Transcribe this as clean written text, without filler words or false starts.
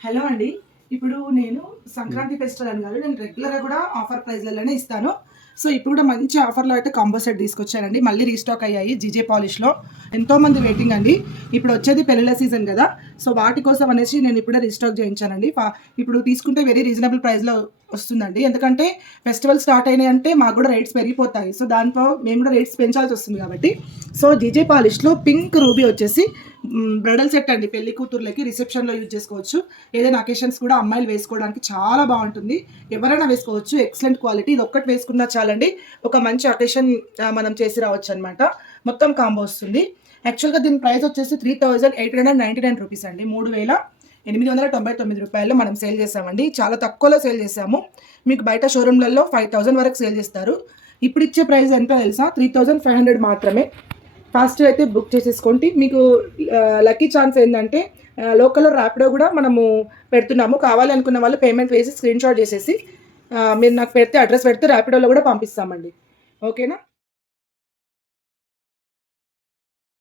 Hello అండి. ఇప్పుడు నేను సంక్రాంతి ఫెస్టివల్ అని కాదు, నేను రెగ్యులర్‌గా కూడా ఆఫర్ ప్రైస్‌లలోనే ఇస్తాను. సో, ఇప్పుడు కూడా మంచి ఆఫర్‌లో అయితే కాంబో సెట్ తీసుకొచ్చానండి. మళ్ళీ రీస్టాక్ అయ్యాయి జీజే పాలిష్‌లో. ఎంతోమంది వెయిటింగ్ అండి. ఇప్పుడు వచ్చేది పెళ్ళిళ్ళ సీజన్ కదా! సో, వాటి కోసం అనేసి నేను ఇప్పుడే రీస్టాక్ చేయించానండి. ఇప్పుడు తీసుకుంటే వెరీ రీజనబుల్ ప్రైస్‌లో వస్తుందండి. ఎందుకంటే ఫెస్టివల్ స్టార్ట్ అయినాయంటే మాకు కూడా రేట్స్ పెరిగిపోతాయి. సో, దాంతో మేము కూడా రేట్స్ పెంచాల్సి వస్తుంది కాబట్టి. సో, జీజే పాలిష్‌లో పింక్ రూబీ వచ్చేసి బ్రైడల్ సెట్ అండి. పెళ్లి కూతుర్లకి రిసెప్షన్‌లో యూజ్ చేసుకోవచ్చు. ఏదైనా అకేషన్స్ కూడా అమ్మాయిలు వేసుకోవడానికి చాలా బాగుంటుంది. ఎవరైనా వేసుకోవచ్చు. Excellent quality. ఇది ఒక్కటి వేసుకున్నా చాలండి. ఒక మంచి అకేషన్ మనం చేసి రావచ్చు అనమాట. మొత్తం కాంబో వస్తుంది. యాక్చువల్‌గా దీని ప్రైస్ వచ్చేసి 3899 రూపీస్ అండి. 3899 మనం సేల్ చేసామండి. చాలా తక్కువలో సేల్ చేసాము. మీకు బయట షోరూమ్లలో 5000 వరకు సేల్ చేస్తారు. ఇప్పుడు ఇచ్చే ప్రైస్ ఎంతో తెలుసా? 3500 మాత్రమే. ఫాస్ట్‌గా అయితే బుక్ చేసేసుకోండి. మీకు లక్కీ ఛాన్స్ ఏందంటే లోకల్‌లో ర్యాపిడో కూడా మనము పెడుతున్నాము. కావాలి అనుకున్న వాళ్ళు పేమెంట్ వేసి స్క్రీన్‌షాట్ చేసేసి మీరు నాకు పెడితే అడ్రెస్ పెడితే ర్యాపిడోలో కూడా పంపిస్తామండి. ఓకేనా?